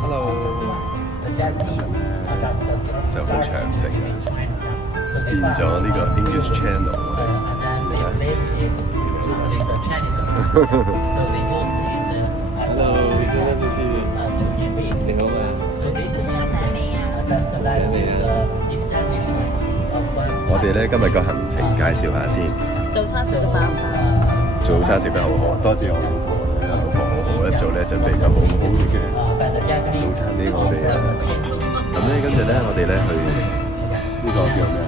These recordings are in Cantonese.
Hello。就好長城啊，變咗呢個 English Channel。Hello，你好，謝謝。你好啊。我哋咧今日個行程介紹下先。早餐食得飽唔飽？早餐食得好好，多謝我老婆，老婆好好一早咧準備咗好好嘅早餐俾我哋啊。咁咧跟住咧，我哋咧去呢個叫咩？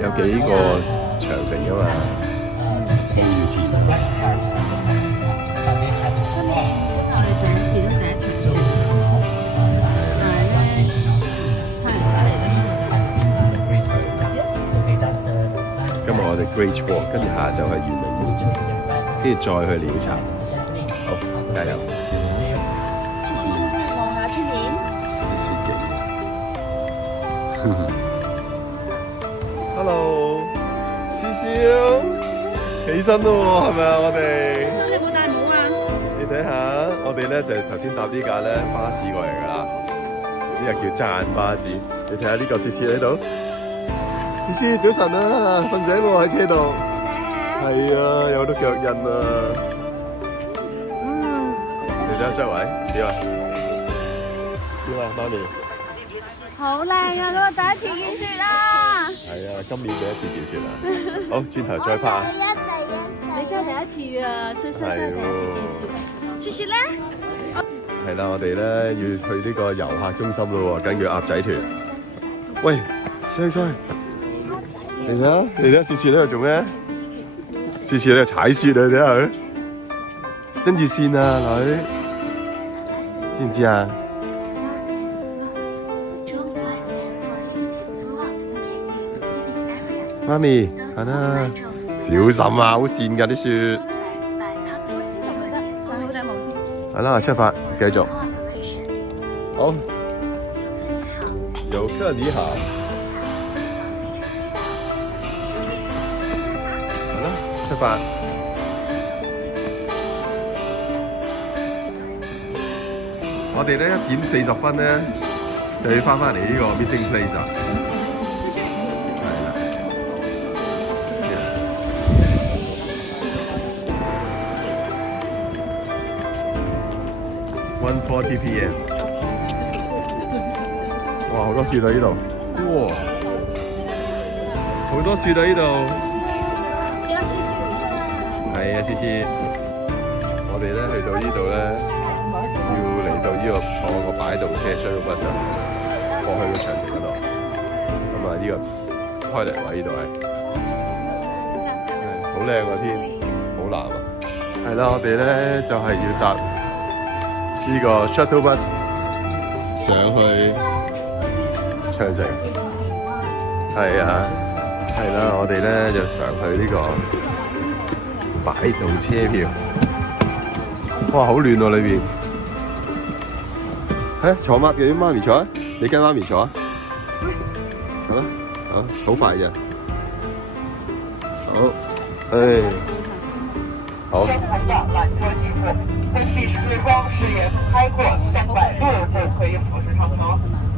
有幾個長城噶嘛？今日我哋 Great Walk， 跟住下晝係圓明園，跟住再去鳥巢。好，加油！望下出面。Hello， 思思，起身咯喎，係咪啊？我哋。思思，你冇戴帽啊？你睇下，我哋咧就頭先搭呢架咧巴士過嚟㗎啦，呢個叫讚巴士。你睇下呢個思思喺度。思思早晨啊，瞓醒喎喺車度。係啊，有好多腳印啊。你睇下周圍點啊？點啊，媽咪？好靚啊！嗰個第一次見雪啦。係啊，今年第一次見雪啊。好，轉頭再拍。你真係第一次啊，衰衰真係第一次見雪。雪雪咧？係啦，我哋咧要去呢個遊客中心咯喎，根據鴨仔團。喂，衰衰。嚟睇，你睇雪雪喺度做咩？雪雪喺度踩雪啊！睇下佢，跟住線啊，女，知唔知啊？媽咪，行啦，小心啊，好跣㗎啲雪。戴好頂帽先。係啦，出發，繼續。好，遊客你好。出發，我哋咧1:40咧就要翻嚟呢個 meeting place 啊。係啦。1:40 PM。哇！好多雪喺呢度。哇！好多雪喺呢度。係啊，思思，我哋咧去到呢度咧，要嚟到呢個坐個擺渡車 shuttle bus 過去個長城嗰度。咁啊，呢個 toilet 位呢度係好靚啊，天好藍啊。係啦，我哋咧就係要搭呢個 shuttle bus 上去長城。係啊，係啦，我哋咧就上去呢個擺渡車票，哇，好亂喎裏邊。坐媽嘅媽咪坐啊，你跟媽咪坐啊。好啦，好快嘅。好，好。深层的缆车基础，封闭式对窗，视野开阔，360度可以俯视长城。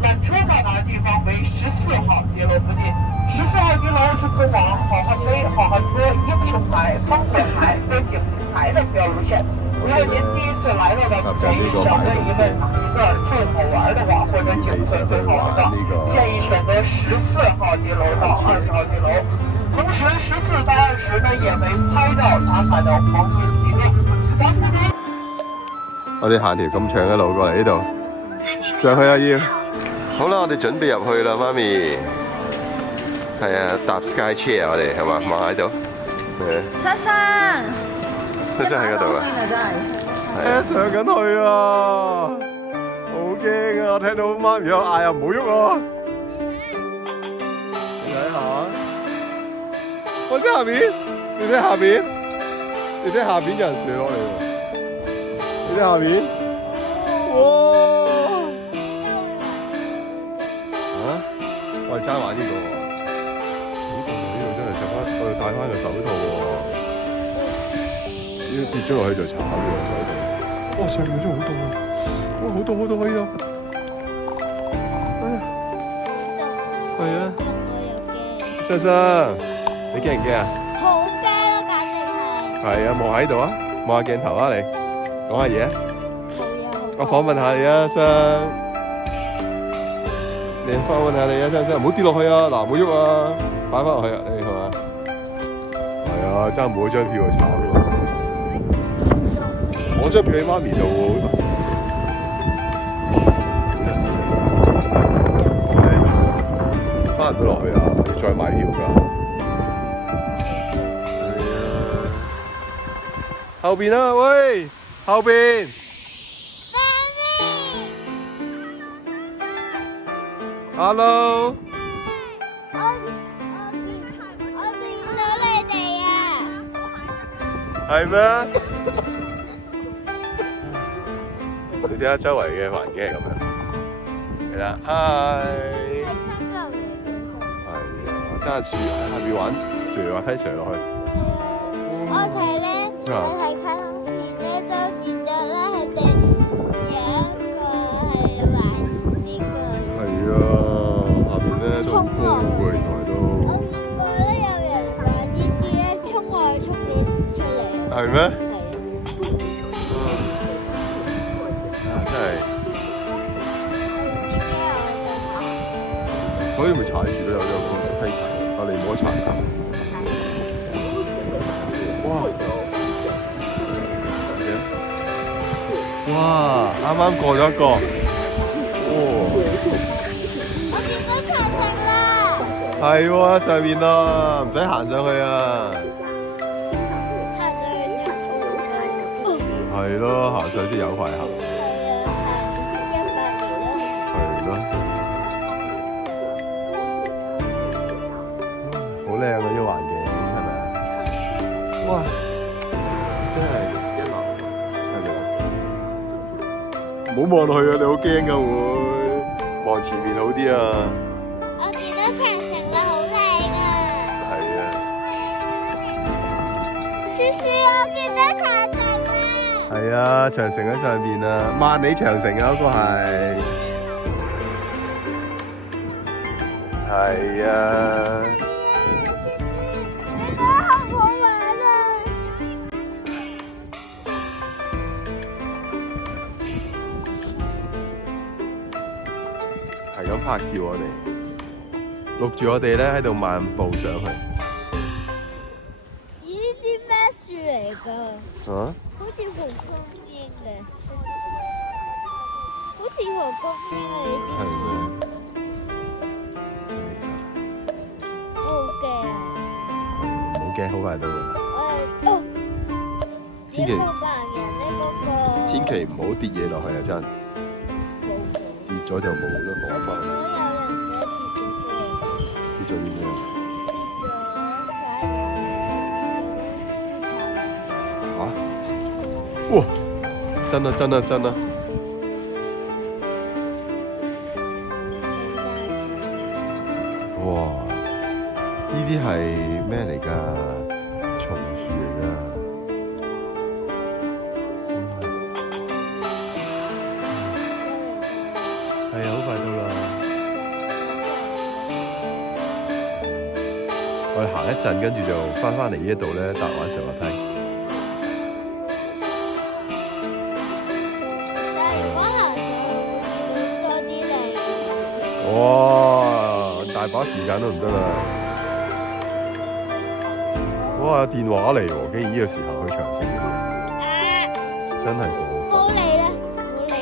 缆车到达的地方为14号接楼附近。14号接楼是通往好汉碑、好汉坡、英雄台、烽火台和景亭台的主要路线。如果您第一次来到的北域，想问一问哪一段最好玩的话，或者景色最好的话，建議選擇14號接樓到20號接樓。同時14到20呢也為拍照打卡的黃金地段。我哋行條咁長嘅路過嚟呢度，上去啊要。好啦，我哋準備入去啦，媽咪。係啊，搭 Sky Chair 我哋係嘛，望喺度。珊珊，珊珊喺嗰度啊！係啊，上緊去啊！好驚啊！我聽到媽咪有嗌啊，唔好喐啊！你睇下，我睇下邊，你睇下邊，你睇下邊有人上落嚟喎！你睇下邊，哇！我哋爭玩呢個喎。我哋戴翻個手套喎，跌咗落去就慘喎，手度。哇！上面真係好凍啊！哇！好凍好凍喺度。係啊。雙雙，你驚唔驚啊？好驚啊！簡直係。係啊，望喺度啊，望下鏡頭啊，你講下嘢啊。我訪問下你啊，雙。你訪問下你啊，雙，唔好跌落去啊！嗱，唔好喐啊，擺翻落去啊，你係嘛？係啊，爭冇張票就慘咯。我張票喺媽咪度喎。翻唔到落去啊！要再買票㗎。係啊，後邊啊，喂，後邊。Hello。我見到你哋啊！係咩？你睇下周圍嘅環境係咁樣。係啦，嗨。揸樹喺下邊玩，瀡滑梯瀡落去。我睇咧，你睇卡通片咧，都見到咧，佢哋有一個係玩呢個。係啊，下邊咧都好高喎，原來都。我見過咧，有人玩呢啲咧，衝落去衝咗出嚟。係咩？係啊。真係。所以咪踩住咯，有個梯踩。我哋唔好踩啊！哇！啱啱過咗一個，我見到長城啦！係喎，上面啊，唔使行上去啊！係咯，行上去先有排行。係咯。好靚啊！呢個環境係咪啊？哇！真係一流，係咪啊？唔好望落去啊！你好驚㗎會，望前面好啲啊！我見到長城啦，好靚啊！係啊！叔叔，我見到長城啦！係啊，長城喺上邊啊，萬里長城啊，嗰個係啊！好玩啊！係咁拍照我哋，錄住我哋咧喺度漫步上去。咦？呢啲咩樹嚟㗎？啊？好似蒲公英嘅，好似蒲公英啊！呢啲樹。好驚。唔好驚，好快到㗎啦。千祈千祈唔好跌嘢落去啊！真跌咗就冇得講法。跌咗啲咩？嚇！哇！真啊真啊真啊！哇！呢啲係咩嚟㗎？松樹嚟㗎。係啊，好快到啦！我哋行一陣，跟住就翻嚟呢一度咧，搭玩上滑梯。但係如果行上去會多啲靚。哇！大把時間都唔得啦！哇！有電話嚟喎，竟然呢個時候去長城，真係過分。冇理啦，冇理。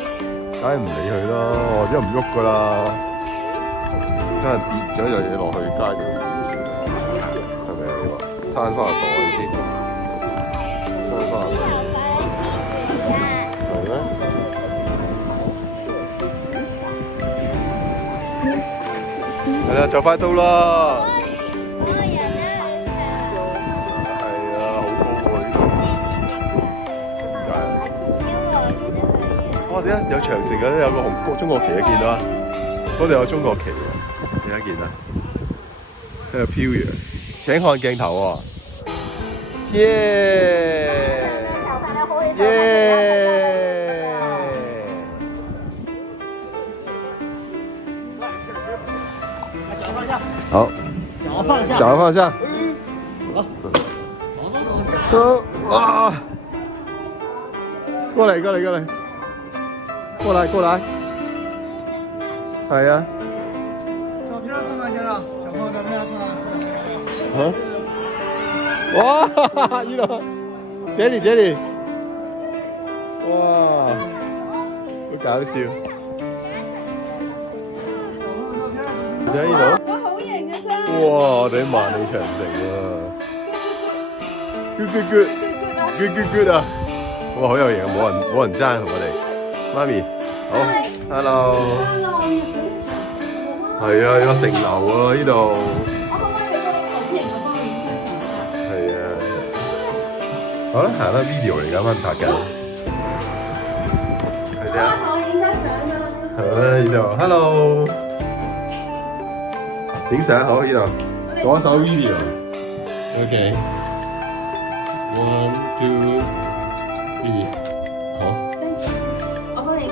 梗係唔理佢啦，我一唔喐㗎啦，真係跌咗有嘢落去街度，係咪啊？呢個閂翻個袋先，閂翻個袋。係咩？係啦，就快到啦！係啊，好高喎呢度。點解啊？哇！點解有長城嘅？有個中國旗啊！見到啊？嗰度有中國旗喎，你睇見啊？喺度飄揚，請看鏡頭喎！耶！放下。腳放下。好。哇！過嚟，過嚟，過嚟，過嚟，過嚟。係啊。照片看看先生，小朋友照片看看。啊！哇！呢度，姐哋，姐哋。哇！好搞笑。你睇呢度？哇，好型嘅啫！哇！我哋喺萬里長城喎。Good 啊！哇，好有型啊！冇人爭同我哋。媽咪，好 ，hello。係啊，有個城樓喎呢度。我可唔可以幫好型嘅幫你影張相？係啊。好啦，行啦 video 嚟㗎，媽咪拍緊。係啊。我影張相啊！好啦，呢度 ，hello。影相好呢度，左手 video。OK。1 2 3，好。我幫你㗎。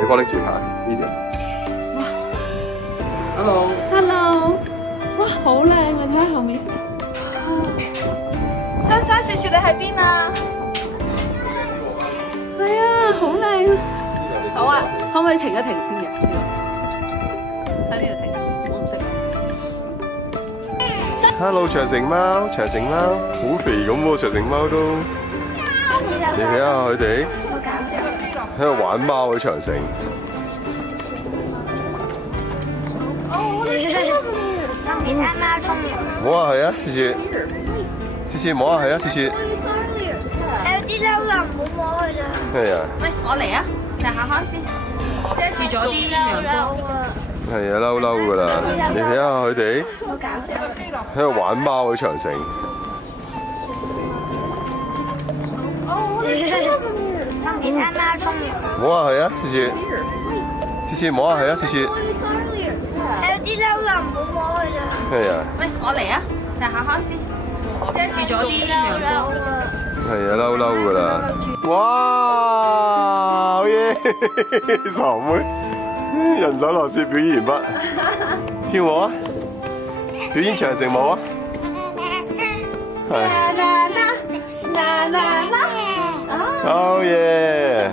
你幫拎住拍 video。Hello。Hello， 哇，好靚啊！睇下後面。山山雪雪，你喺邊啊？係啊，好靚啊！好啊，可唔可以停一停先嘅？喺呢度停，我唔識。Hello 長城貓，長城貓好肥咁喎，長城貓都。你睇下佢哋喺度玩貓喺長城。你睇貓沖涼。摸下係啊，次次。次次摸下係啊，次次。有啲嬲啦，唔好摸佢啦。係啊。喂，我嚟啊！你行開先，遮住咗啲陽光。係啊，嬲嬲㗎啦！你睇下佢哋好搞笑。喺度玩貓喺長城。你睇貓沖涼。摸下係啊，次次。次次摸下係啊，次次。有啲嬲啦，唔好摸佢啦。係啊。喂，我嚟啊！你行開先，遮住咗啲陽光。係啊，嬲嬲㗎啦！哇，好嘢！傻妹，人手落雪表演完畢，跳舞啊！表演長城舞啊！係。好嘢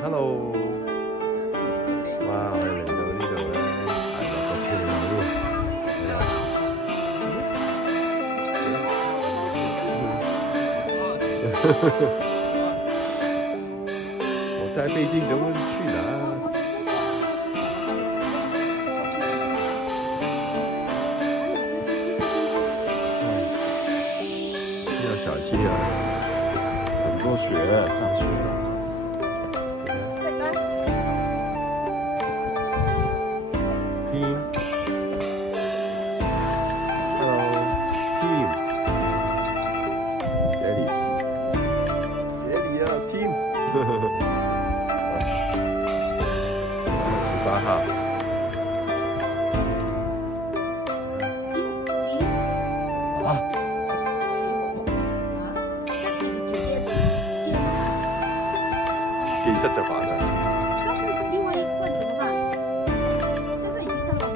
！Hello， 哇！我哋嚟到呢度咧，係落個斜路。我在北京怎么去哪？要小心啊！很多雪上去了。Team， Hello， Team， 这里啊 ，Team， 18號。啊！記失就煩啦。但是另外一份怎麼辦？現在已經到了。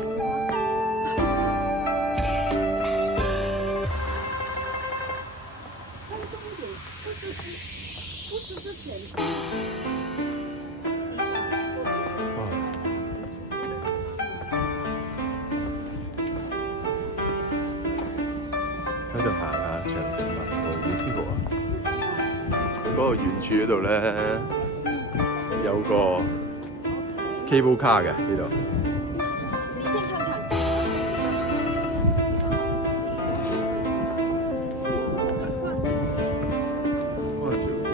但是重點不是之前。喺度行下長城文路，好舒服啊！嗰個遠處嗰度咧有個 cable car 嘅呢度。你先看看。哇，酒店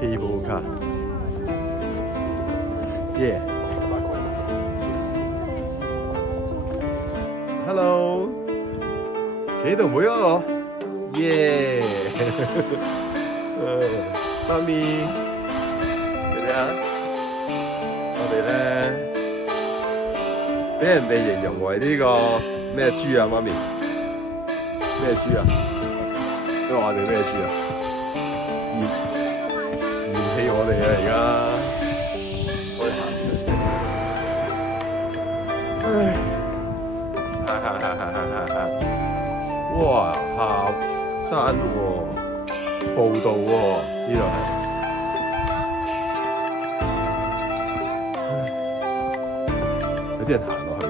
cable car， yeah。Hello， 企喺度唔好喐我，耶！媽咪，你睇下，我哋咧俾人哋形容為呢個咩豬啊？媽咪，咩豬啊？都話我哋咩豬啊？嫌棄我哋啊！而家我哋行長城。哇！下山喎，步道喎，呢度係。有啲人行落去嘅，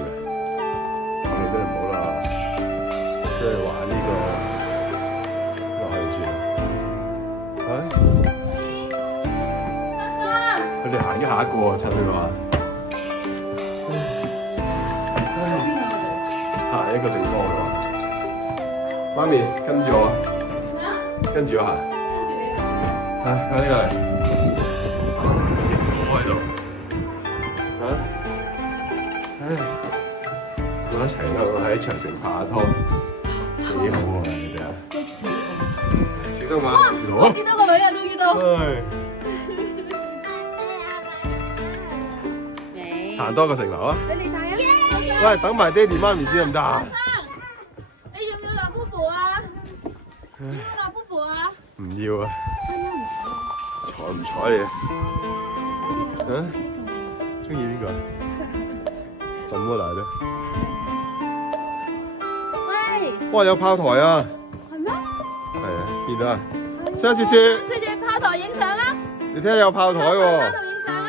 我哋都唔好啦，即係玩呢個落去住。佢哋行一下一個啊，趁佢話。行一個地方咯。媽咪跟住我，跟住我行。啊，呢個嚟，我喺度。啊，唉，我一齊喺長城拍下拖，幾好啊！你哋啊，小心嘛！我見到個女人終於到。行多個城樓啊！你哋睇啊！喂，等埋爹哋媽咪先得唔得啊？你要唔要鬧 Bobo 啊？要唔要鬧 Bobo 啊？唔要啊！睬唔睬你啊？啊？中意邊個？怎麼嚟咧？喂，哇！有炮台啊！係咩？係啊，見到啊！小雪雪，雪住炮台影相啦！你睇下有炮台喎！喺度影相啦！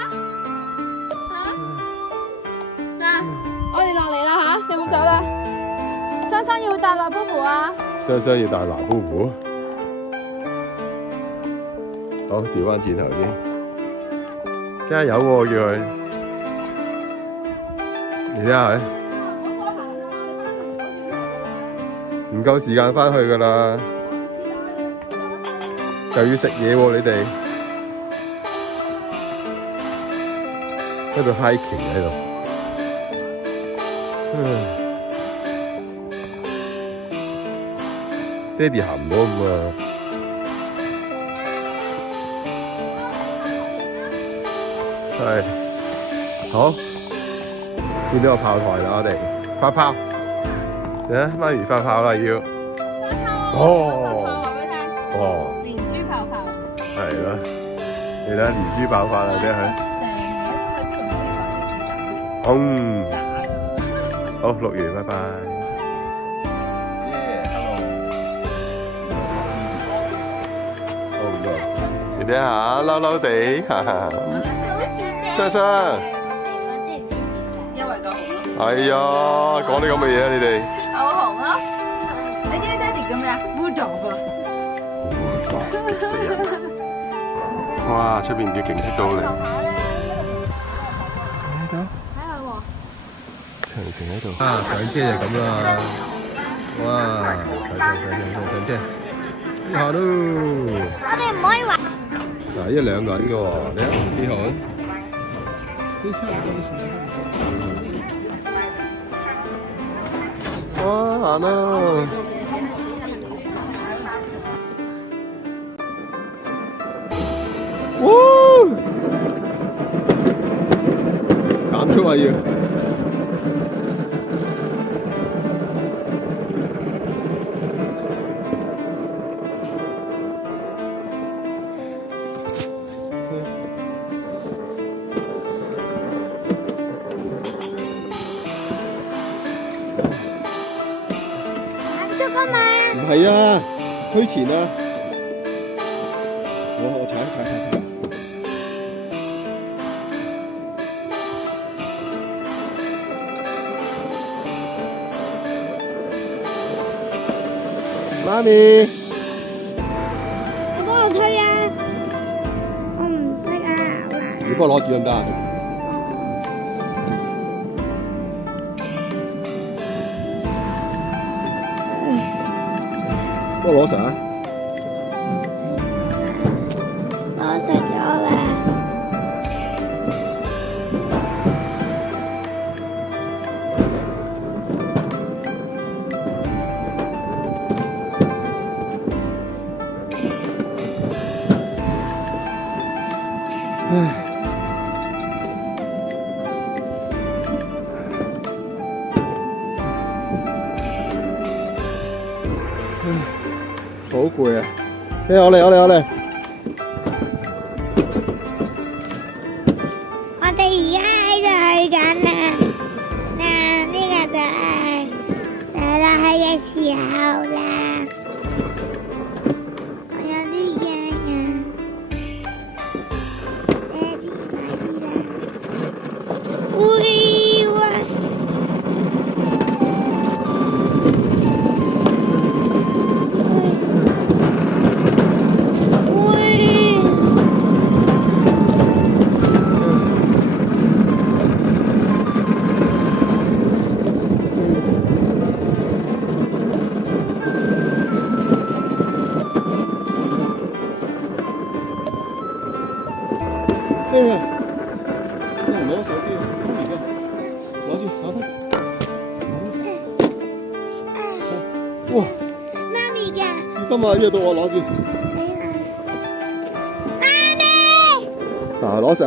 嗱，我哋落嚟啦嚇，有冇走啦？珊珊要搭啦 Bobo 啊！雙雙要大拿布布。好，調翻轉頭先，加油喎！叫佢，你睇下佢，唔夠時間翻去㗎啦，又要食嘢喎你哋，喺度 hiking 喺度。爹哋行唔到咁啊！係，好，見到個炮台啦，我哋發炮，嚟啊！媽咪發炮啦要，哦，哦，連珠炮炮，係啦，你睇下連珠爆發啦，睇下佢，好，錄完，拜拜。你睇下，嬲嬲地，哈哈。雙雙，因為夠紅咯。哎呀，講啲咁嘅嘢啊，你哋。夠紅咯！你知唔知爹哋叫咩啊？Bulldog 激死人！哇，出邊嘅景色都好靚。睇下喎，長城喺度。啊，上車就咁啦。哇，上車，呢下咯。我哋唔可以玩。嗱，一兩個人嘅喎，你睇幾好？哇，行啦！哇！減速啊要！唔係啊，推前啊！我踩。媽咪，你幫我推啊！我唔識啊，你幫我攞住得唔得啊？幫我攞實啊！我食咗啦。好攰啊！我嚟。我哋而家喺度去緊啦。嗱，呢個就係嘅時候啦，我有啲驚啊！爹哋快啲啦！喂喂！哎呀，你唔攞手機啊？而家攞住，攞翻。哇！媽咪㗎，小心啊！呢度到我攞住。媽咪，嗱，攞上。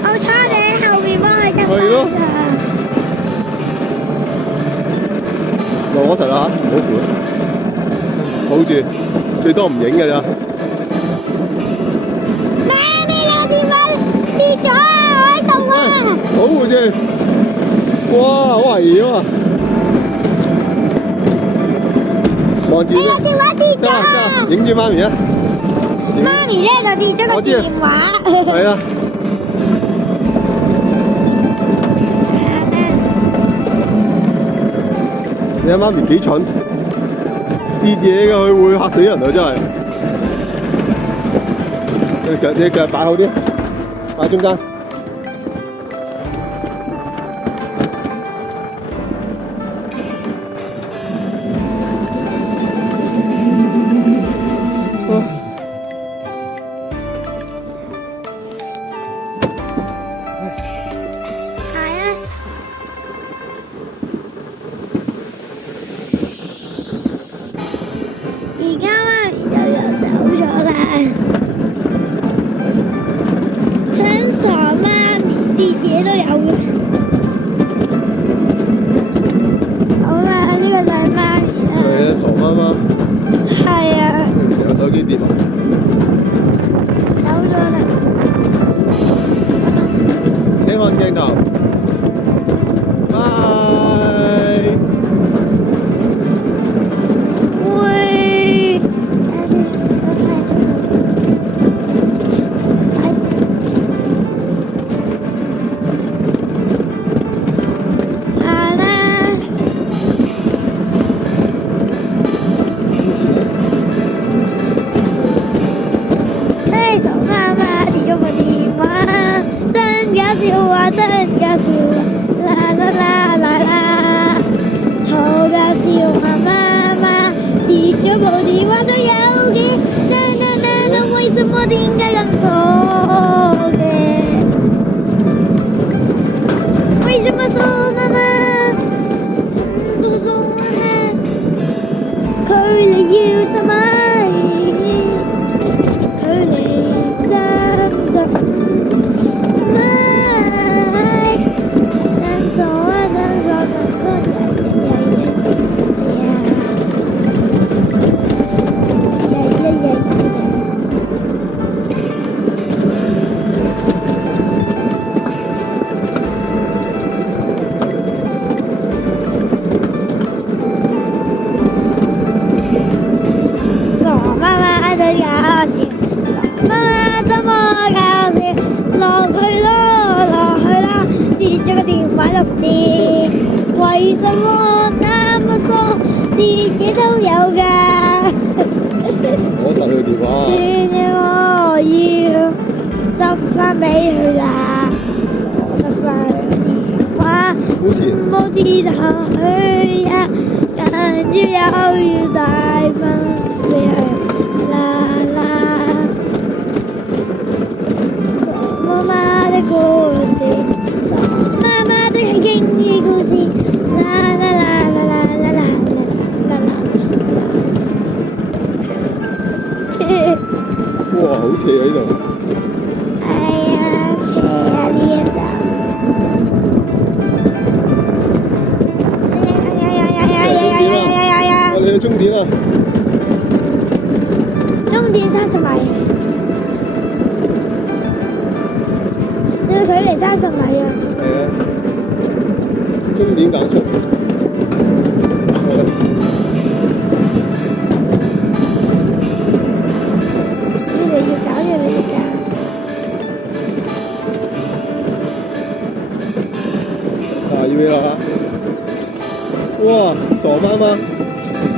我差你喺後面幫佢執係咯返㗎。就攞實啦，唔好攰。抱住，最多唔影㗎咋。媽咪，我電話跌咗啊！我喺度啊！保護住。哇，好危險啊！望住你個先。電話跌咗得啦得啦，啊！影住媽咪啊！媽咪咧就跌咗個我知啊電話。係啊。你阿媽咪幾蠢，跌嘢㗎佢會嚇死人啊！真係。你腳擺好啲，擺中間。係啊。而家媽咪又走咗啦，親傻媽咪跌嘢都有嘅。好啦，呢個就係媽咪啦。係啊，傻媽媽，係啊，成個手機跌埋。走咗啦。請看鏡頭，拜。喂，睇下先，我睇下先。行啦，嘿，傻媽媽跌咗個電話，真搞笑啊！真搞笑啊！啦啦啦啦啦，好搞笑啊！媽媽跌咗部電話都有嘅，那為什麼點解咁傻嘅？為什麼傻媽媽？傻傻啊！距離要10米，距離35米，真傻啊！真傻，真傻呀！傻媽媽真搞笑，傻媽媽怎麼搞笑？落去咯，落去啦！跌咗個電話落地，為什麼那麼多跌嘢都有㗎？攞實佢電話。算啦，我要執返俾佢啦，我執返佢電話，好似唔好跌下去呀，跟住又要帶返俾佢啦啦。傻媽媽的故事，傻媽媽的驚異故事，啦啦啦啦啦啦啦啦啦啦。哇，好斜喺度。哎呀，斜啊呢度！哎呀呀呀呀呀呀呀呀呀呀！我哋去終點啦。距離30米啊！係啊，終點減速。越嚟越搞，越嚟越搞。啊，要唔要落啊？哇，傻媽媽！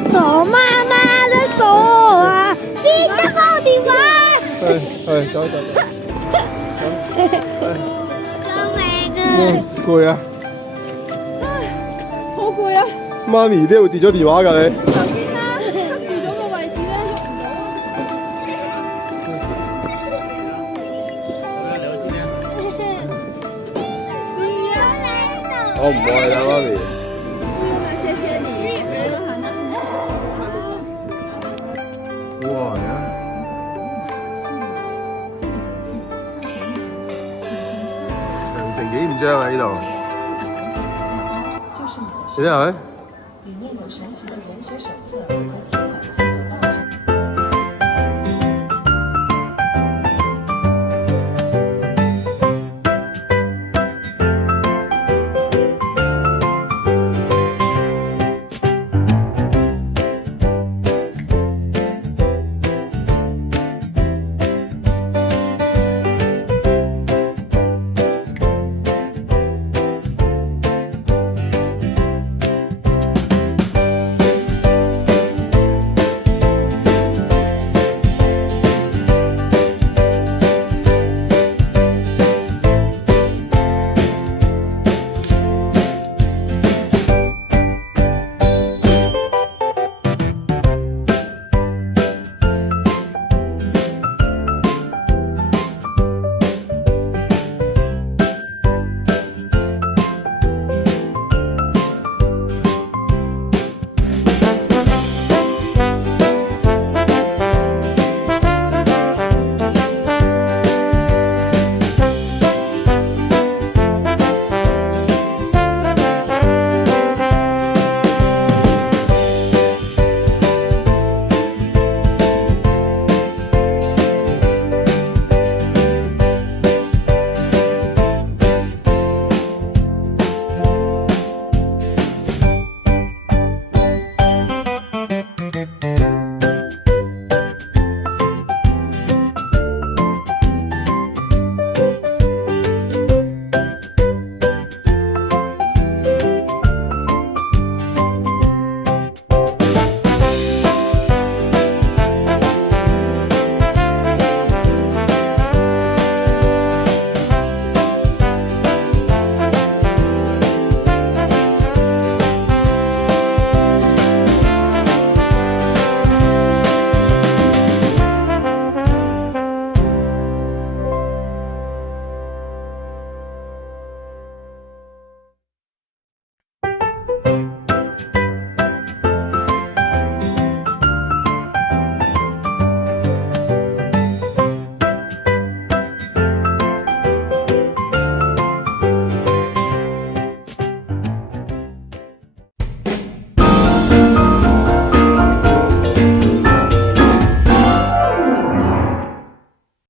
傻媽媽都傻啊！邊個煲電話？係，走。救命啊！攰啊！好攰啊！媽咪都會跌咗電話㗎你。頭先啦，塞住咗個位置咧，喐唔到啊！我唔愛啦，媽咪。不用了，謝謝你。哇！長城幾唔張啊？呢度。你睇下佢。里面有神奇的研学手册和签